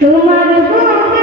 তোমার গো